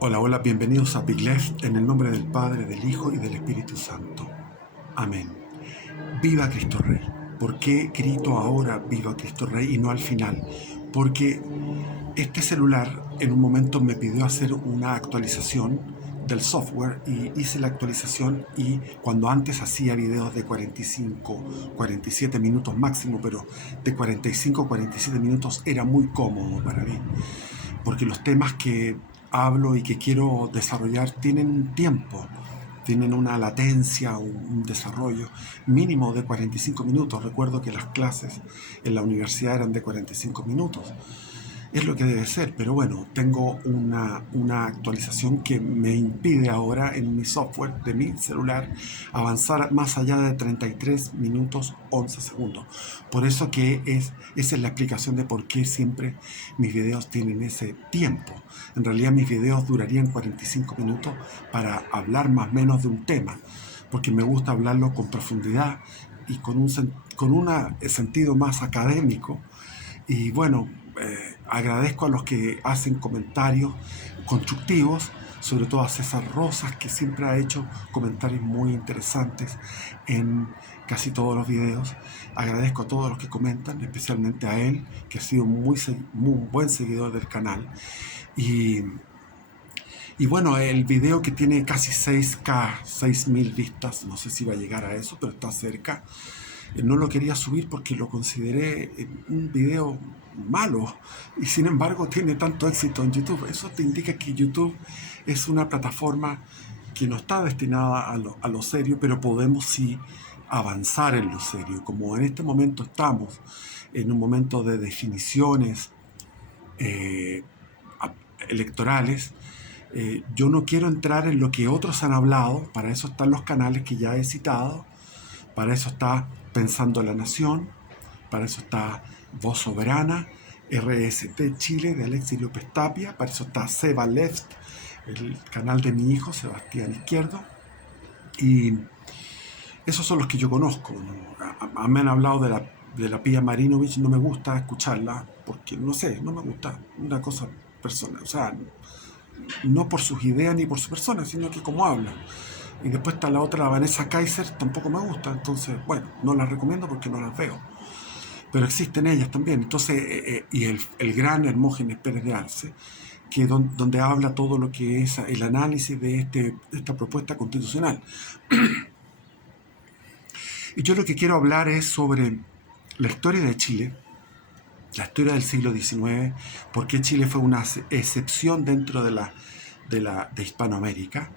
Hola, hola, bienvenidos a Big Left en el nombre del Padre, del Hijo y del Espíritu Santo. Amén. Viva Cristo Rey. ¿Por qué grito ahora Viva Cristo Rey y no al final? Porque este celular en un momento me pidió hacer una actualización del software y hice la actualización, y cuando antes hacía videos de 45, 47 minutos máximo, pero de 45 47 minutos era muy cómodo para mí, porque los temas que hablo y que quiero desarrollar tienen un tiempo, tienen una latencia, un desarrollo mínimo de 45 minutos. Recuerdo que las clases en la universidad eran de 45 minutos. Es lo que debe ser, pero bueno, tengo una actualización que me impide ahora en mi software de mi celular avanzar más allá de 33 minutos 11 segundos. Por eso que esa es la explicación de por qué siempre mis videos tienen ese tiempo. En realidad mis videos durarían 45 minutos para hablar más o menos de un tema, porque me gusta hablarlo con profundidad y con un sentido más académico. Y bueno, agradezco a los que hacen comentarios constructivos, sobre todo a César Rosas, que siempre ha hecho comentarios muy interesantes en casi todos los videos. Agradezco a todos los que comentan, especialmente a él, que ha sido muy buen seguidor del canal. Y, y bueno, el video que tiene casi 6K, 6.000 vistas, no sé si va a llegar a eso, pero está cerca. No lo quería subir porque lo consideré un video malo, y sin embargo tiene tanto éxito en YouTube. Eso te indica que YouTube es una plataforma que no está destinada a lo serio, pero podemos sí avanzar en lo serio. Como en este momento estamos en un momento de definiciones eh, electorales, yo no quiero entrar en lo que otros han hablado. Para eso están los canales que ya he citado, para eso está Pensando la Nación, para eso está Voz Soberana, RST Chile de Alexis López Tapia, para eso está Seba Left, el canal de mi hijo Sebastián Izquierdo, y esos son los que yo conozco, ¿no? Me han hablado de la Pía Marinovich. No me gusta escucharla porque, no sé, no me gusta, una cosa personal, o sea, no por sus ideas ni por su persona, sino que como habla. Y después está la otra, la Vanessa Kaiser, tampoco me gusta. Entonces, bueno, no las recomiendo porque no las veo. Pero existen ellas también. Entonces, y el gran Hermógenes Pérez de Arce, donde habla todo lo que es el análisis de esta propuesta constitucional. Y yo lo que quiero hablar es sobre la historia de Chile, la historia del siglo XIX, por qué Chile fue una excepción dentro de Hispanoamérica.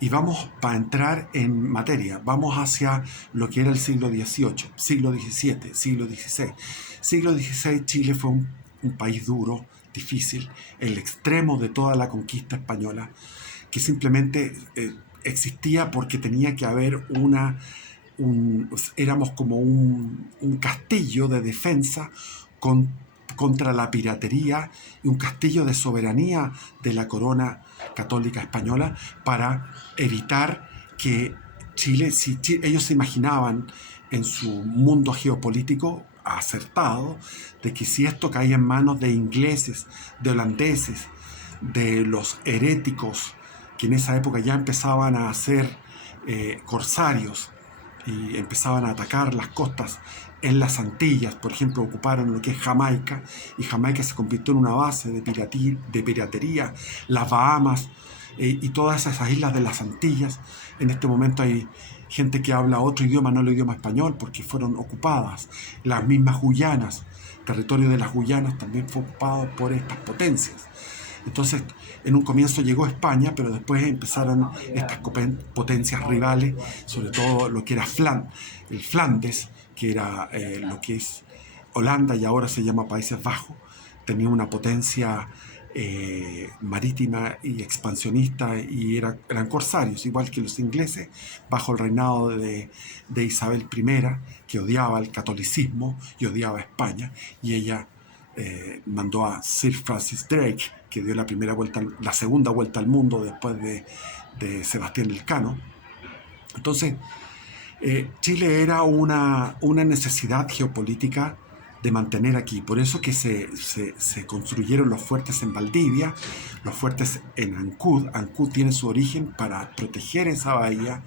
Y vamos, para entrar en materia, vamos hacia lo que era el siglo XVIII, siglo XVII, siglo XVI. Siglo XVI Chile fue un país duro, difícil, el extremo de toda la conquista española, que simplemente existía porque tenía que haber éramos como un castillo de defensa con, contra la piratería, y un castillo de soberanía de la corona católica española, para evitar que Chile, si ellos se imaginaban en su mundo geopolítico acertado, de que si esto caía en manos de ingleses, de holandeses, de los heréticos, que en esa época ya empezaban a ser corsarios y empezaban a atacar las costas en las Antillas. Por ejemplo, ocuparon lo que es Jamaica, y Jamaica se convirtió en una base de piratería, las Bahamas, y todas esas islas de las Antillas. En este momento hay gente que habla otro idioma, no el idioma español, porque fueron ocupadas. Las mismas Guyanas, territorio de las Guyanas también fue ocupado por estas potencias. Entonces, en un comienzo llegó España, pero después empezaron estas potencias rivales, sobre todo lo que era el Flandes, que era lo que es Holanda y ahora se llama Países Bajos. Tenía una potencia marítima y expansionista, y eran corsarios, igual que los ingleses, bajo el reinado de Isabel I, que odiaba el catolicismo y odiaba a España, y ella mandó a Sir Francis Drake, que dio la segunda vuelta al mundo después de Sebastián Elcano. Entonces, Chile era una necesidad geopolítica de mantener aquí. Por eso que se construyeron los fuertes en Valdivia, los fuertes en Ancud. Ancud tiene su origen para proteger esa bahía,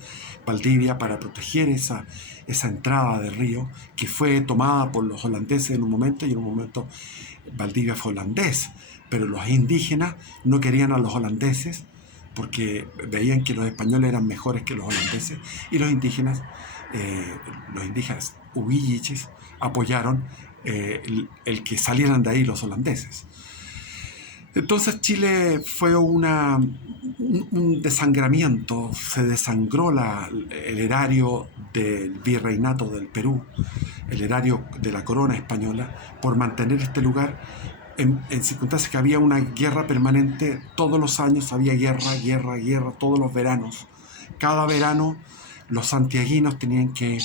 Valdivia para proteger esa entrada del río, que fue tomada por los holandeses en un momento, y en un momento Valdivia fue holandés, pero los indígenas no querían a los holandeses porque veían que los españoles eran mejores que los holandeses, y los indígenas huilliches apoyaron el que salieran de ahí los holandeses. Entonces Chile fue un desangramiento, se desangró el erario del virreinato del Perú, el erario de la corona española, por mantener este lugar en circunstancias que había una guerra permanente. Todos los años había guerra, todos los veranos. Cada verano los santiaguinos tenían que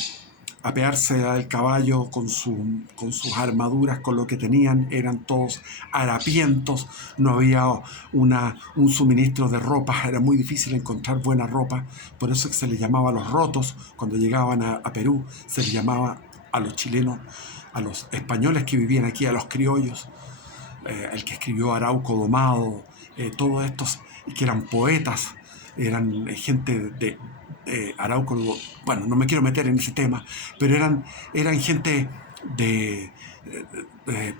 apearse al caballo con sus armaduras, con lo que tenían, eran todos harapientos, no había un suministro de ropa, era muy difícil encontrar buena ropa, por eso se les llamaba los rotos. Cuando llegaban a Perú se les llamaba a los chilenos, a los españoles que vivían aquí, a los criollos, el que escribió Arauco Domado, todos estos que eran poetas, eran gente de Arauco, bueno, no me quiero meter en ese tema, pero eran gente de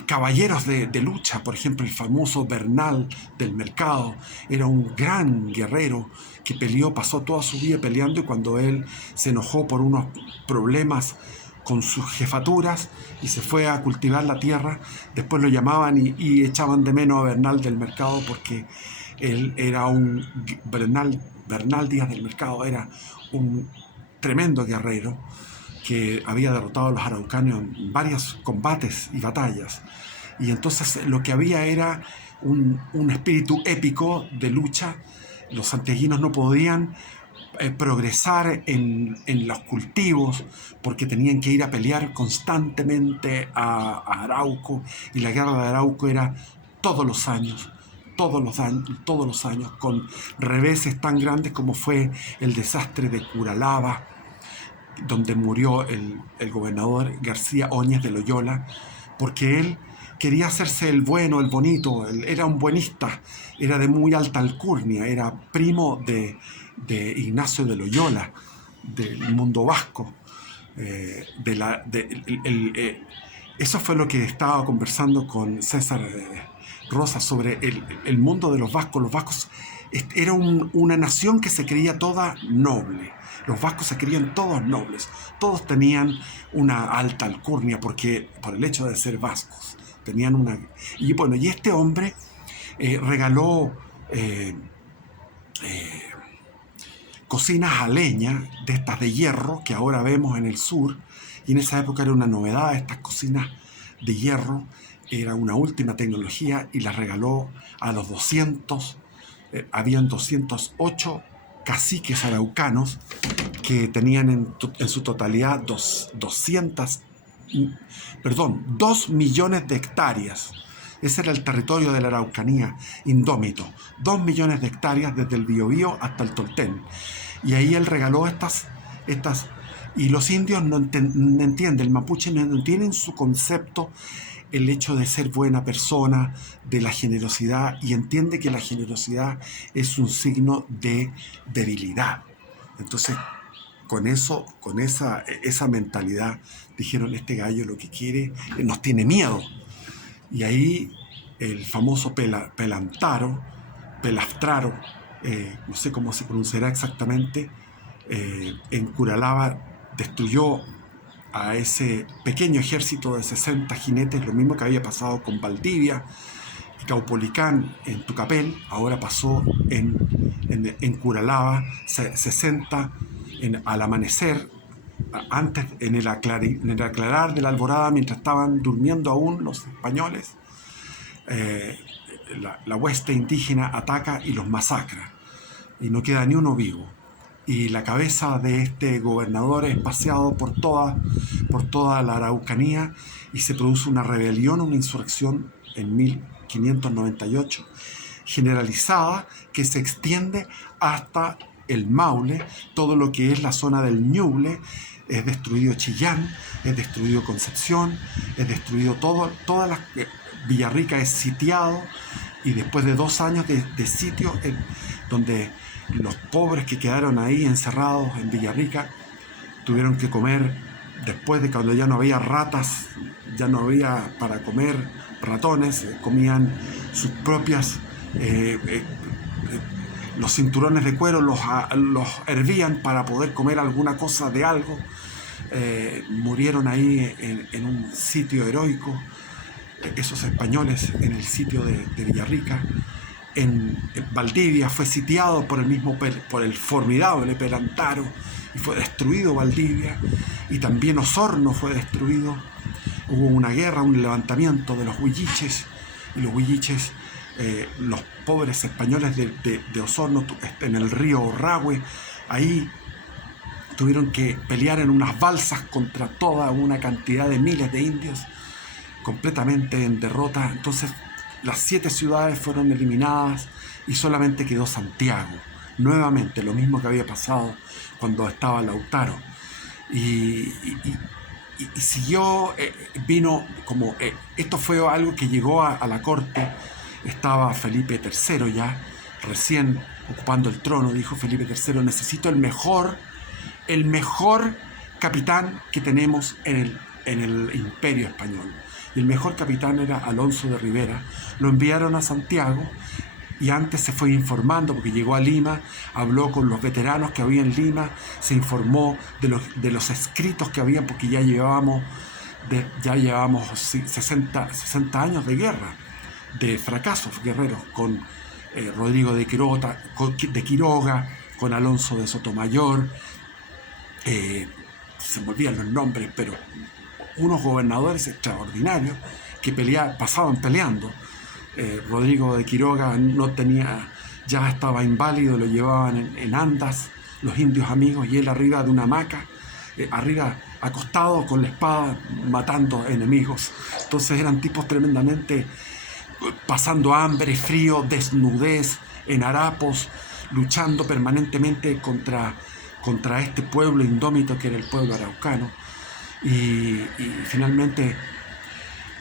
caballeros de lucha. Por ejemplo, el famoso Bernal del Mercado era un gran guerrero que pasó toda su vida peleando, y cuando él se enojó por unos problemas con sus jefaturas y se fue a cultivar la tierra, después lo llamaban y echaban de menos a Bernal del Mercado, porque él era Bernal Díaz del Mercado era un tremendo guerrero que había derrotado a los araucanos en varios combates y batallas. Y entonces lo que había era un espíritu épico de lucha. Los santiaguinos no podían progresar en los cultivos porque tenían que ir a pelear constantemente a Arauco, y la guerra de Arauco era todos los años, con reveses tan grandes como fue el desastre de Curalaba, donde murió el gobernador García Óñez de Loyola, porque él quería hacerse el bueno, el bonito. Él era un buenista, era de muy alta alcurnia, era primo de Ignacio de Loyola, del mundo vasco. Eso fue lo que estaba conversando con César Rosa sobre el mundo de los vascos. Los vascos era una nación que se creía toda noble. Los vascos se creían todos nobles. Todos tenían una alta alcurnia por el hecho de ser vascos. Y bueno, y este hombre regaló cocinas a leña, de estas de hierro que ahora vemos en el sur, y en esa época era una novedad. Estas cocinas de hierro era una última tecnología, y las regaló a los 200. Habían 208 caciques araucanos que tenían en su totalidad 2 millones de hectáreas. Ese era el territorio de la Araucanía indómito, 2 millones de hectáreas desde el Biobío hasta el Tolten. Y ahí él regaló estas y los indios no entienden, el mapuche no entiende en su concepto el hecho de ser buena persona, de la generosidad, y entiende que la generosidad es un signo de debilidad. Entonces, con esa mentalidad, dijeron: este gallo lo que quiere, nos tiene miedo. Y ahí el famoso Pelastraro, no sé cómo se pronunciará exactamente, en Curalaba destruyó a ese pequeño ejército de 60 jinetes, lo mismo que había pasado con Valdivia y Caupolicán en Tucapel. Ahora pasó en Curalaba, 60 al amanecer, antes, en el aclarar de la alborada, mientras estaban durmiendo aún los españoles, la hueste indígena ataca y los masacra, y no queda ni uno vivo. Y la cabeza de este gobernador es paseado por toda la Araucanía, y se produce una rebelión, una insurrección en 1598, generalizada, que se extiende hasta el Maule, todo lo que es la zona del Ñuble, es destruido Chillán, es destruido Concepción, es destruido todas las... Villarrica es sitiado, y después de 2 años de sitio, donde los pobres que quedaron ahí encerrados en Villarrica tuvieron que comer, después de cuando ya no había ratas, ya no había para comer ratones, comían sus propias... los cinturones de cuero los hervían para poder comer alguna cosa de algo. Murieron ahí en un sitio heroico, esos españoles, en el sitio de Villarrica. En Valdivia fue sitiado por el formidable Perantaro, y fue destruido Valdivia, y también Osorno fue destruido. Hubo una guerra, un levantamiento de los huilliches, y los huilliches, los pobres españoles de Osorno, en el río Orrahue, ahí tuvieron que pelear en unas balsas contra toda una cantidad de miles de indios, completamente en derrota. Entonces las 7 ciudades fueron eliminadas y solamente quedó Santiago. Nuevamente lo mismo que había pasado cuando estaba Lautaro. Y siguió, vino como... esto fue algo que llegó a la corte. Estaba Felipe III ya, recién ocupando el trono. Dijo Felipe III: necesito el mejor capitán que tenemos en el Imperio Español. Y el mejor capitán era Alonso de Rivera. Lo enviaron a Santiago, y antes se fue informando, porque llegó a Lima, habló con los veteranos que había en Lima, se informó de los escritos que había, porque ya llevábamos 60 años de guerra, de fracasos guerreros, con Rodrigo de Quiroga, con Alonso de Sotomayor, se me olvidan los nombres, pero unos gobernadores extraordinarios que pasaban peleando. Rodrigo de Quiroga ya estaba inválido, lo llevaban en andas los indios amigos, y él arriba de una hamaca, arriba acostado con la espada, matando enemigos. Entonces eran tipos tremendamente pasando hambre, frío, desnudez, en harapos, luchando permanentemente contra este pueblo indómito que era el pueblo araucano. Y finalmente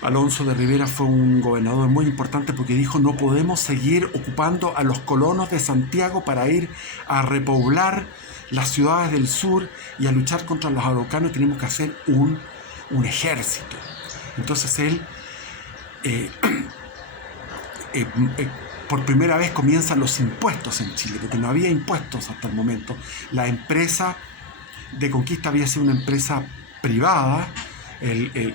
Alonso de Rivera fue un gobernador muy importante, porque dijo: no podemos seguir ocupando a los colonos de Santiago para ir a repoblar las ciudades del sur y a luchar contra los araucanos. Tenemos que hacer un ejército. Entonces él por primera vez comienzan los impuestos en Chile, porque no había impuestos hasta el momento. La empresa de conquista había sido una empresa privada.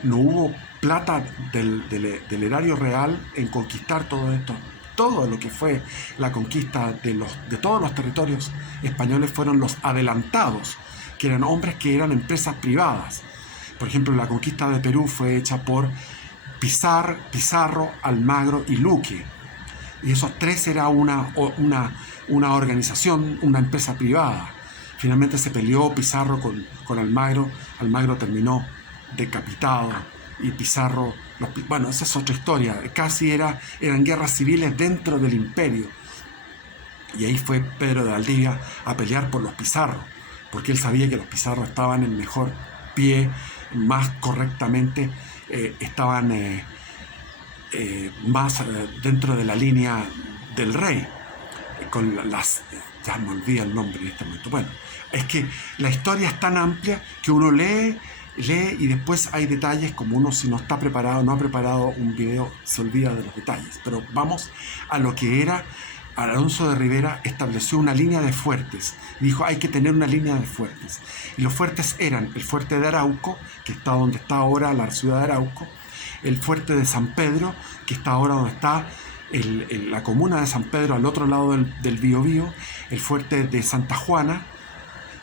No hubo plata del erario real en conquistar todo esto. Todo lo que fue la conquista de todos los territorios españoles fueron los adelantados, que eran hombres que eran empresas privadas. Por ejemplo, la conquista de Perú fue hecha por Pizarro, Almagro y Luque. Y esos 3 era una organización, una empresa privada. Finalmente se peleó Pizarro con Almagro. Almagro terminó decapitado, y Pizarro... Bueno, esa es otra historia. Casi eran guerras civiles dentro del imperio. Y ahí fue Pedro de Valdivia a pelear por los Pizarros, porque él sabía que los Pizarros estaban en mejor pie, más correctamente, estaban más dentro de la línea del rey, con ya me olvidé el nombre en este momento. Bueno, es que la historia es tan amplia que uno lee, y después hay detalles, como uno, si no está preparado, no ha preparado un video, se olvida de los detalles. Pero vamos a lo que era. Alonso de Rivera estableció una línea de fuertes. Dijo: hay que tener una línea de fuertes. Y los fuertes eran el fuerte de Arauco, que está donde está ahora la ciudad de Arauco; el fuerte de San Pedro, que está ahora donde está la comuna de San Pedro, al otro lado del Biobío; el fuerte de Santa Juana;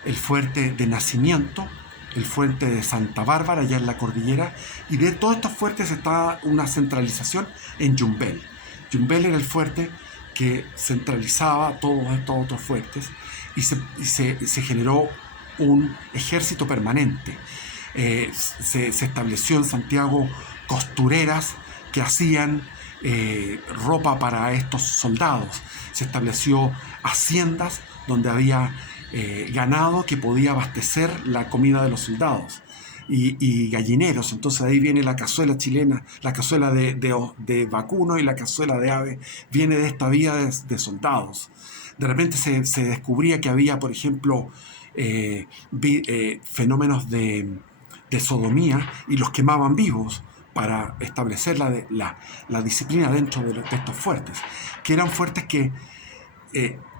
el fuerte de Nacimiento; el fuerte de Santa Bárbara, allá en la cordillera. Y de todos estos fuertes estaba una centralización en Yumbel. Yumbel era el fuerte que centralizaba todos estos otros fuertes, y se generó un ejército permanente. Se estableció en Santiago costureras que hacían ropa para estos soldados. Se estableció haciendas donde había ganado que podía abastecer la comida de los soldados. Y gallineros, entonces ahí viene la cazuela chilena, la cazuela de vacuno y la cazuela de ave, viene de esta vida de soldados. De repente se descubría que había, por ejemplo, fenómenos de sodomía y los quemaban vivos para establecer la disciplina dentro de estos fuertes, que eran fuertes que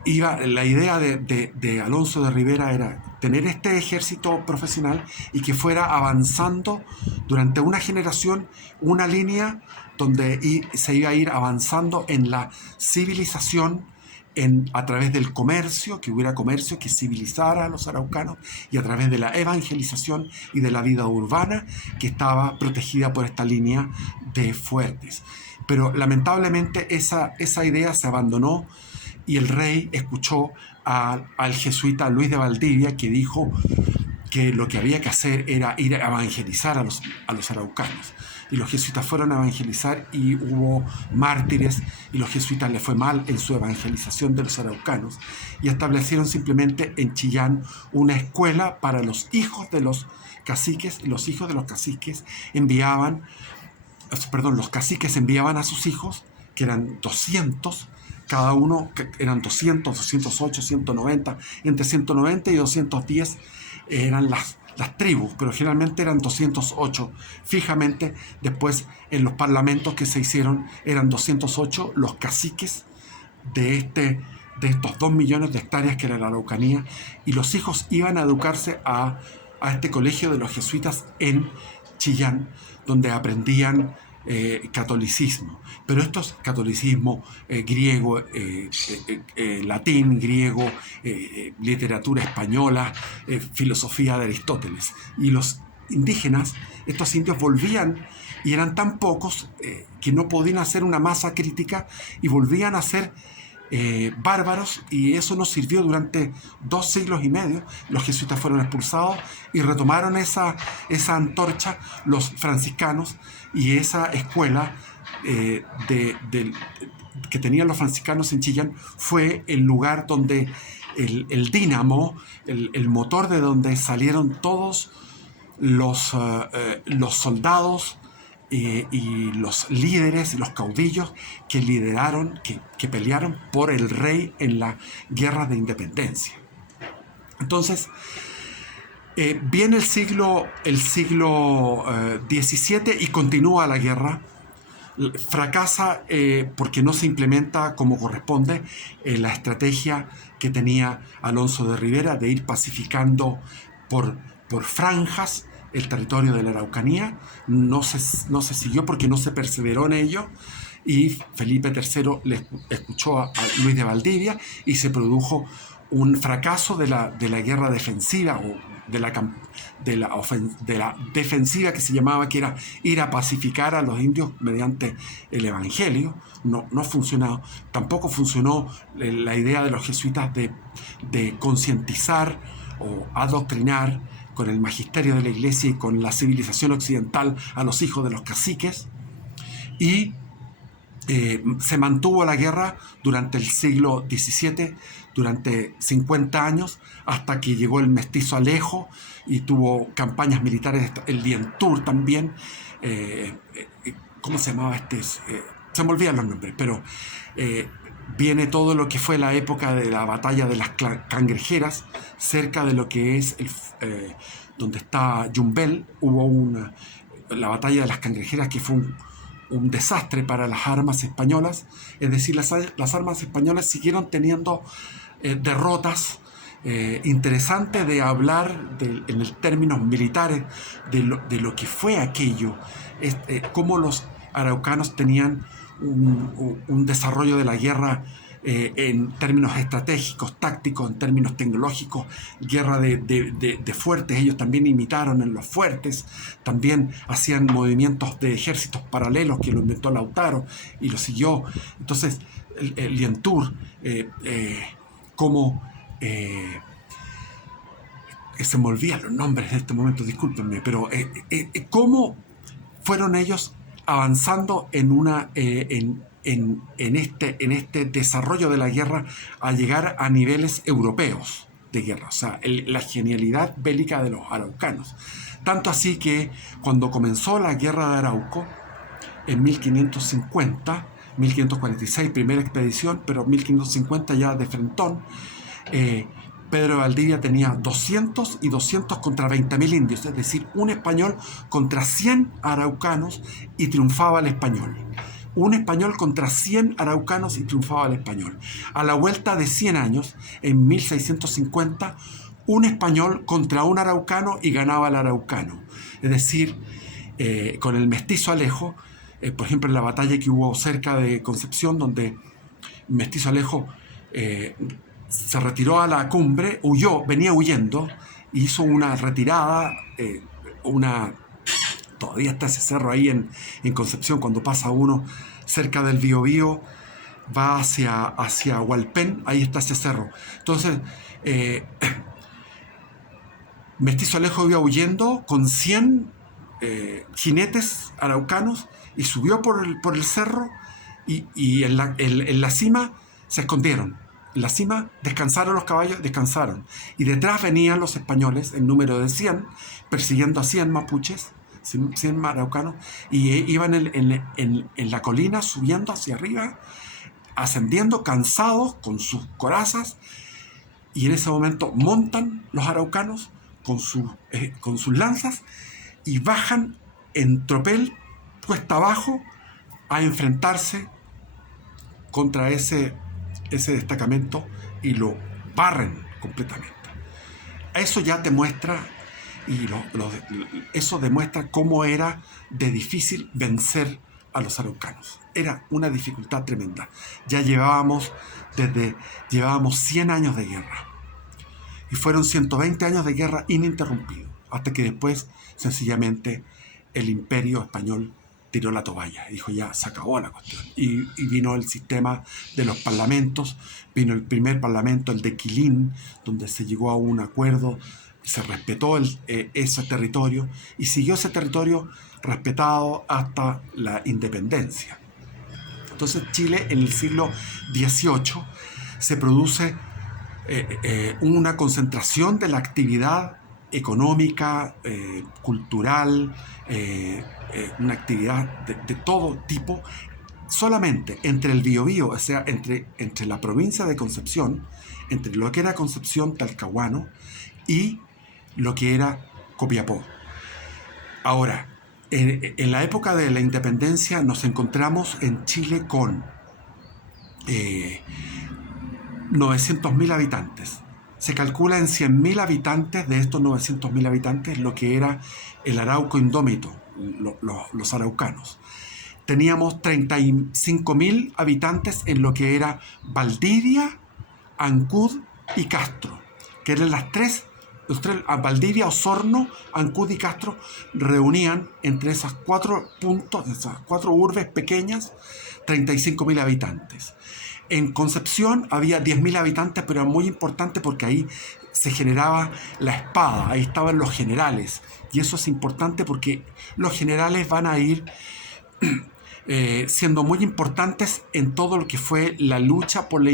la idea de Alonso de Rivera era tener este ejército profesional y que fuera avanzando durante una generación, una línea donde se iba a ir avanzando en la civilización a través del comercio, que hubiera comercio que civilizara a los araucanos, y a través de la evangelización y de la vida urbana que estaba protegida por esta línea de fuertes. Pero lamentablemente esa idea se abandonó y el rey escuchó al jesuita Luis de Valdivia, que dijo que lo que había que hacer era ir a evangelizar a los araucanos. Y los jesuitas fueron a evangelizar y hubo mártires, y los jesuitas les fue mal en su evangelización de los araucanos, y establecieron simplemente en Chillán una escuela para los hijos de los caciques. Los hijos de los caciques los caciques enviaban a sus hijos, que eran 200, cada uno eran 200, 208, 190, entre 190 y 210 eran las tribus, pero generalmente eran 208 fijamente. Después en los parlamentos que se hicieron eran 208 los caciques de estos 2 millones de hectáreas que era la Araucanía, y los hijos iban a educarse a este colegio de los jesuitas en Chillán, donde aprendían catolicismo, pero esto es catolicismo griego, latín, griego, literatura española, filosofía de Aristóteles. Y los indígenas, estos indios, volvían y eran tan pocos que no podían hacer una masa crítica y volvían a ser bárbaros, y eso nos sirvió durante 2 siglos y medio. Los jesuitas fueron expulsados y retomaron esa antorcha los franciscanos, y esa escuela que tenían los franciscanos en Chillán fue el lugar donde el dínamo, el motor de donde salieron todos los soldados y los líderes, los caudillos que lideraron, que pelearon por el rey en la guerra de independencia. Entonces, viene el siglo XVII y continúa la guerra. Fracasa porque no se implementa como corresponde la estrategia que tenía Alonso de Rivera de ir pacificando por franjas el territorio de la Araucanía. No se siguió porque no se perseveró en ello, y Felipe III le escuchó a Luis de Valdivia y se produjo un fracaso de la guerra defensiva, o de la defensiva, que se llamaba, que era ir a pacificar a los indios mediante el evangelio. No funcionó. Tampoco funcionó la idea de los jesuitas de concientizar o adoctrinar con el magisterio de la iglesia y con la civilización occidental a los hijos de los caciques. Y se mantuvo la guerra durante el siglo XVII, durante 50 años, hasta que llegó el mestizo Alejo y tuvo campañas militares, el Dientur también. ¿Cómo se llamaba se me olvidan los nombres, pero viene todo lo que fue la época de la batalla de las cangrejeras, cerca de lo que es donde está Yumbel. Hubo la batalla de las cangrejeras, que fue un desastre para las armas españolas. Es decir, las armas españolas siguieron teniendo derrotas. Interesante de hablar en términos militares de lo que fue aquello, cómo los araucanos tenían un desarrollo de la guerra en términos estratégicos, tácticos, en términos tecnológicos, guerra de fuertes. Ellos también imitaron en los fuertes, también hacían movimientos de ejércitos paralelos, que lo inventó Lautaro y lo siguió. Entonces, el Dientur, como se me olvidan los nombres en este momento, discúlpenme, pero cómo fueron ellos avanzando en este desarrollo de la guerra a llegar a niveles europeos de guerra, o sea, la genialidad bélica de los araucanos. Tanto así que cuando comenzó la guerra de Arauco, en 1550, 1546, primera expedición, pero 1550 ya de frentón, Pedro de Valdivia tenía 200 y 200 contra 20.000 indios, es decir, un español contra 100 araucanos y triunfaba el español. Un español contra 100 araucanos y triunfaba el español. A la vuelta de 100 años, en 1650, un español contra un araucano y ganaba el araucano. Es decir, con el mestizo Alejo, por ejemplo, en la batalla que hubo cerca de Concepción, donde mestizo Alejo se retiró a la cumbre, venía huyendo, hizo una retirada, todavía está ese cerro ahí en Concepción, cuando pasa uno cerca del Biobío, va hacia Hualpén, ahí está ese cerro. Entonces, mestizo Alejo iba huyendo con 100 jinetes araucanos y subió por el cerro y en la cima se escondieron. En la cima descansaron los caballos, descansaron. Y detrás venían los españoles, en número de 100, persiguiendo a 100 mapuches, 100 araucanos, y iban en la colina subiendo hacia arriba, ascendiendo, cansados, con sus corazas, y en ese momento montan los araucanos con sus lanzas y bajan en tropel, cuesta abajo, a enfrentarse contra ese destacamento y lo barren completamente. Eso ya te muestra, eso demuestra cómo era de difícil vencer a los araucanos. Era una dificultad tremenda. Ya llevábamos 100 años de guerra. Y fueron 120 años de guerra ininterrumpidos, hasta que después, sencillamente, el imperio español tiró la toalla y dijo, ya, se acabó la cuestión. Y vino el sistema de los parlamentos, vino el primer parlamento, el de Quilín, donde se llegó a un acuerdo, se respetó ese territorio y siguió ese territorio respetado hasta la independencia. Entonces Chile en el siglo XVIII se produce una concentración de la actividad económica, cultural, una actividad de todo tipo, solamente entre el Biobío, o sea, entre la provincia de Concepción, entre lo que era Concepción Talcahuano y lo que era Copiapó. Ahora, en la época de la independencia nos encontramos en Chile con 900.000 habitantes. Se calcula en 100.000 habitantes de estos 900.000 habitantes lo que era el Arauco indómito, los araucanos. Teníamos 35.000 habitantes en lo que era Valdivia, Ancud y Castro, que eran los tres, Valdivia, Osorno, Ancud y Castro, reunían entre esas 4 puntos, esas 4 urbes pequeñas, 35.000 habitantes. En Concepción había 10.000 habitantes, pero era muy importante porque ahí se generaba la espada, ahí estaban los generales. Y eso es importante porque los generales van a ir siendo muy importantes en todo lo que fue la lucha por la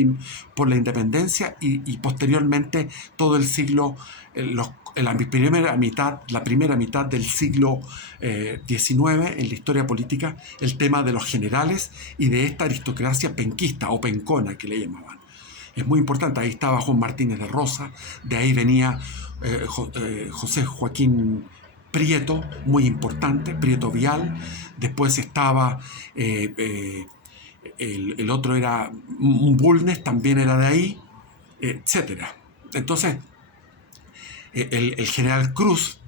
independencia y posteriormente todo el siglo, la primera mitad del siglo XIX en la historia política, el tema de los generales y de esta aristocracia penquista o pencona que le llamaban. Es muy importante, ahí estaba Juan Martínez de Rosa, de ahí venía José Joaquín Prieto, muy importante, Prieto Vial. Después estaba el otro era Bulnes, también era de ahí, etc. Entonces, el general Cruz,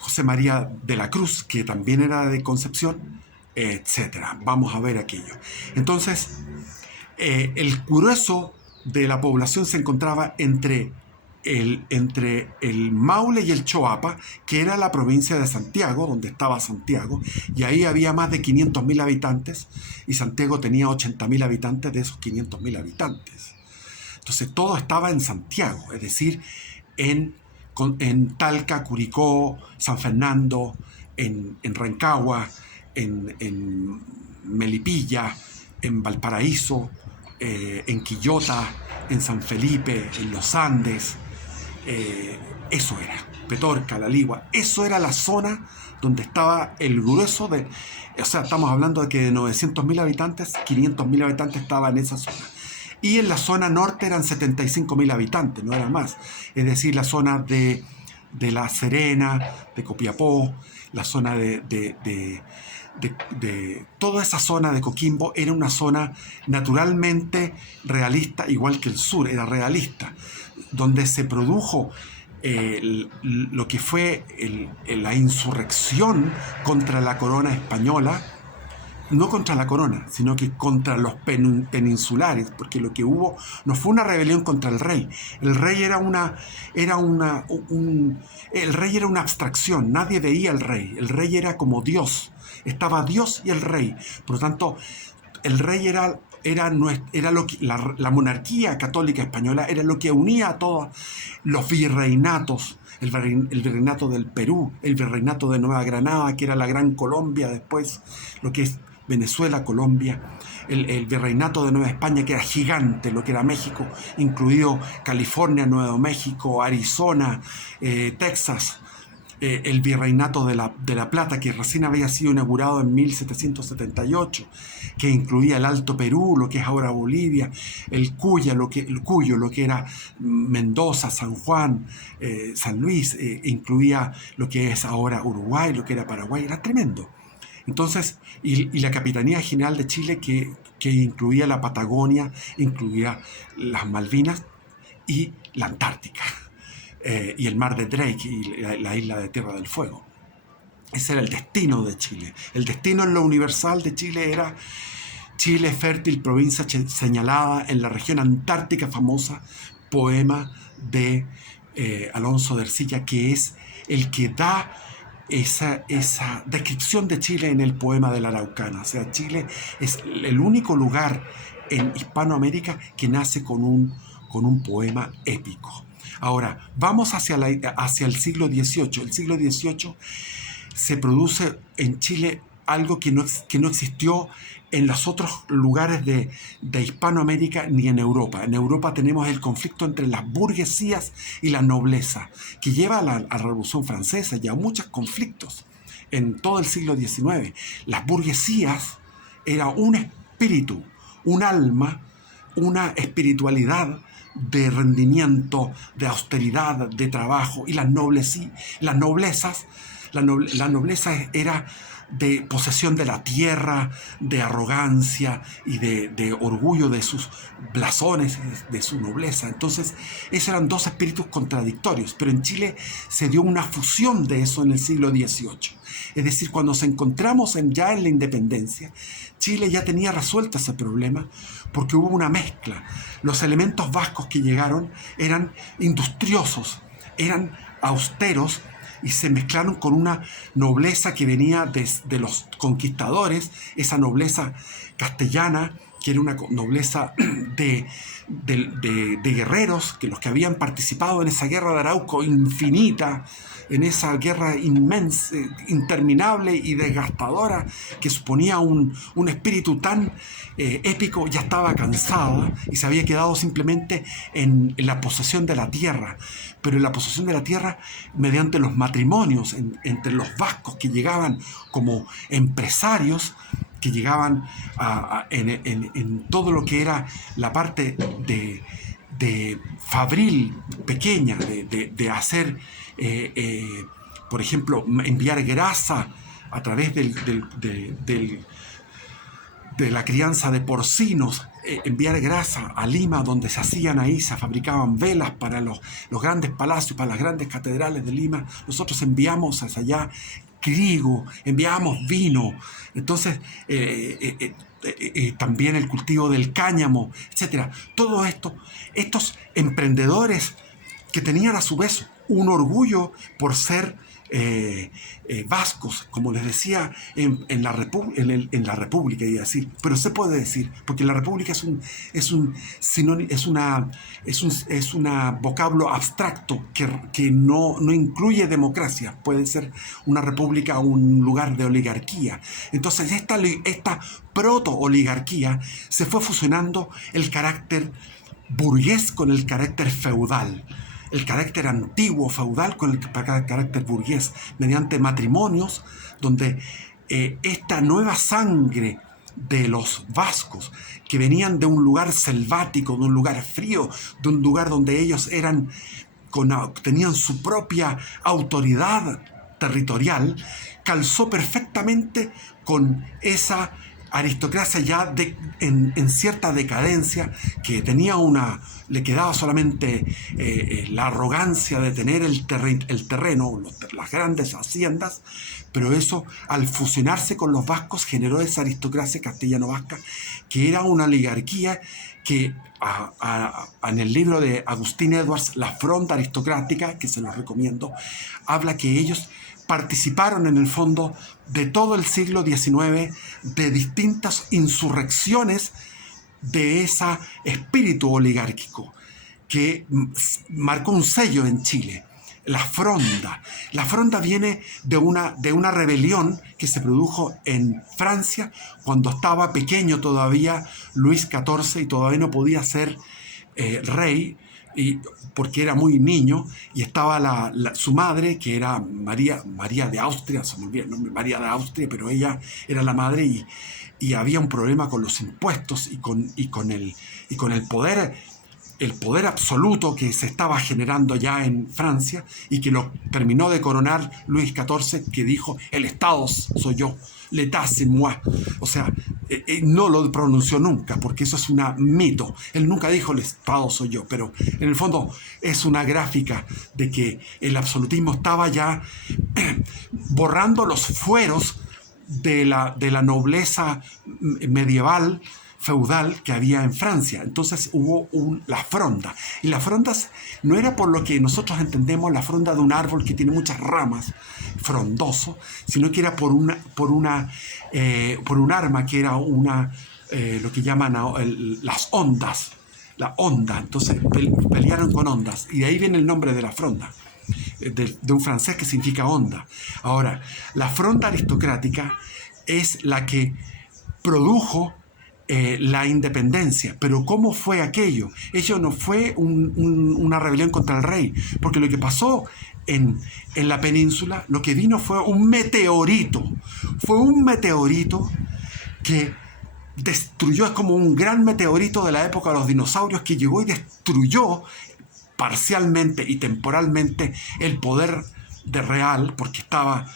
José María de la Cruz, que también era de Concepción, etc. Vamos a ver aquello. Entonces, el grueso de la población se encontraba entre el Maule y el Choapa, que era la provincia de Santiago, donde estaba Santiago, y ahí había más de 500.000 habitantes, y Santiago tenía 80.000 habitantes de esos 500.000 habitantes. Entonces todo estaba en Santiago, es decir, en Talca, Curicó, San Fernando, en Rancagua, en Melipilla, en Valparaíso, en Quillota, en San Felipe, en los Andes. Eso era, Petorca, La Ligua, eso era la zona donde estaba el grueso de... O sea, estamos hablando de que de 900.000 habitantes, 500.000 habitantes estaban en esa zona. Y en la zona norte eran 75.000 habitantes, no eran más. Es decir, la zona de La Serena, de Copiapó, la zona de toda esa zona de Coquimbo era una zona naturalmente realista, igual que el sur, era realista, donde se produjo lo que fue la insurrección contra la corona española, no contra la corona, sino que contra los peninsulares, porque lo que hubo no fue una rebelión contra el rey. El rey era una abstracción, nadie veía al rey. El rey era como Dios, estaba Dios y el rey. Por lo tanto, el rey era lo que, la monarquía católica española era lo que unía a todos los virreinatos. El virreinato del Perú, el virreinato de Nueva Granada, que era la Gran Colombia después, lo que es Venezuela, Colombia, el virreinato de Nueva España, que era gigante, lo que era México, incluido California, Nuevo México, Arizona, Texas, el virreinato de la Plata, que recién había sido inaugurado en 1778, que incluía el Alto Perú, lo que es ahora Bolivia, el Cuyo, lo que era Mendoza, San Juan, San Luis, incluía lo que es ahora Uruguay, lo que era Paraguay, era tremendo. Entonces, y la Capitanía General de Chile, que incluía la Patagonia, incluía las Malvinas y la Antártica, y el mar de Drake y la isla de Tierra del Fuego. Ese era el destino de Chile. El destino en lo universal de Chile era Chile, fértil provincia señalada en la región antártica famosa, poema de Alonso de Ercilla, que es el que da esa descripción de Chile en el poema de la Araucana. O sea, Chile es el único lugar en Hispanoamérica que nace con un poema épico. Ahora, vamos hacia el siglo XVIII. El siglo XVIII se produce en Chile algo que no existió en los otros lugares de Hispanoamérica ni en Europa. En Europa tenemos el conflicto entre las burguesías y la nobleza, que lleva a la Revolución Francesa y a muchos conflictos en todo el siglo XIX. Las burguesías era un espíritu, un alma, una espiritualidad de rendimiento, de austeridad, de trabajo, y la nobleza era de posesión de la tierra, de arrogancia y de orgullo de sus blasones, de su nobleza. Entonces, esos eran dos espíritus contradictorios, pero en Chile se dio una fusión de eso en el siglo XVIII. Es decir, cuando nos encontramos ya en la independencia, Chile ya tenía resuelto ese problema porque hubo una mezcla. Los elementos vascos que llegaron eran industriosos, eran austeros, y se mezclaron con una nobleza que venía de los conquistadores, esa nobleza castellana, que era una nobleza de guerreros, que los que habían participado en esa guerra de Arauco infinita, en esa guerra inmensa, interminable y desgastadora, que suponía un espíritu tan épico, ya estaba cansada y se había quedado simplemente en la posesión de la tierra, pero en la posesión de la tierra mediante los matrimonios entre los vascos que llegaban como empresarios, que llegaban en todo lo que era la parte de fabril pequeña, de hacer, por ejemplo, enviar grasa a través de la crianza de porcinos, enviar grasa a Lima, donde se fabricaban velas para los grandes palacios, para las grandes catedrales de Lima. Nosotros enviamos hacia allá trigo, enviábamos vino. Entonces, también el cultivo del cáñamo, etc. Todo esto, estos emprendedores que tenían a su vez un orgullo por ser vascos, como les decía, en la República, iba a decir, pero se puede decir, porque la República es un vocablo abstracto que no incluye democracia, puede ser una república o un lugar de oligarquía. Entonces esta proto-oligarquía se fue fusionando el carácter burgués con el carácter feudal, el carácter antiguo feudal con el carácter burgués, mediante matrimonios donde esta nueva sangre de los vascos, que venían de un lugar selvático, de un lugar frío, de un lugar donde ellos tenían su propia autoridad territorial, calzó perfectamente con esa aristocracia ya en cierta decadencia, que le quedaba solamente la arrogancia de tener el terreno, las grandes haciendas, pero eso, al fusionarse con los vascos, generó esa aristocracia castellano-vasca, que era una oligarquía que en el libro de Agustín Edwards, La Fronda Aristocrática, que se los recomiendo, habla que ellos participaron en el fondo de todo el siglo XIX de distintas insurrecciones de ese espíritu oligárquico que marcó un sello en Chile. La Fronda. La Fronda viene de una rebelión que se produjo en Francia cuando estaba pequeño todavía Luis XIV y todavía no podía ser rey, porque era muy niño, y estaba su madre, que era María de Austria, se me olvida el nombre, María de Austria, pero ella era la madre, y había un problema con los impuestos y con el poder absoluto que se estaba generando ya en Francia, y que lo terminó de coronar Luis XIV, que dijo: el Estado soy yo, l'état c'est moi. O sea, no lo pronunció nunca, porque eso es un mito. Él nunca dijo el Estado soy yo, pero en el fondo es una gráfica de que el absolutismo estaba ya borrando los fueros de la nobleza medieval, feudal, que había en Francia. Entonces hubo la fronda. Y la fronda no era, por lo que nosotros entendemos, la fronda de un árbol que tiene muchas ramas, frondoso, sino que era por un arma que era lo que llaman las ondas. La onda. Entonces pelearon con ondas. Y de ahí viene el nombre de la fronda, de un francés que significa onda. Ahora, la fronda aristocrática es la que produjo la independencia. Pero ¿cómo fue aquello? Ello no fue una rebelión contra el rey, porque lo que pasó en la península, lo que vino fue un meteorito. Fue un meteorito que destruyó, es como un gran meteorito de la época de los dinosaurios, que llegó y destruyó parcialmente y temporalmente el poder real, porque estaba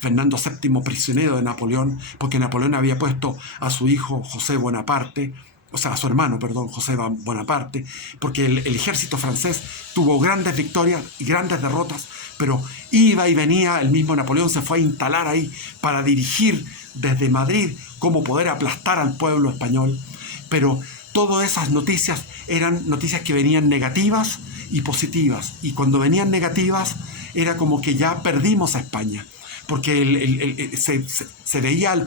Fernando VII prisionero de Napoleón, porque Napoleón había puesto a su hijo José Bonaparte, o sea, a su hermano, perdón, José Bonaparte, porque el ejército francés tuvo grandes victorias y grandes derrotas, pero iba y venía, el mismo Napoleón se fue a instalar ahí para dirigir desde Madrid cómo poder aplastar al pueblo español. Pero todas esas noticias eran noticias que venían negativas y positivas, y cuando venían negativas era como que ya perdimos a España, porque se veía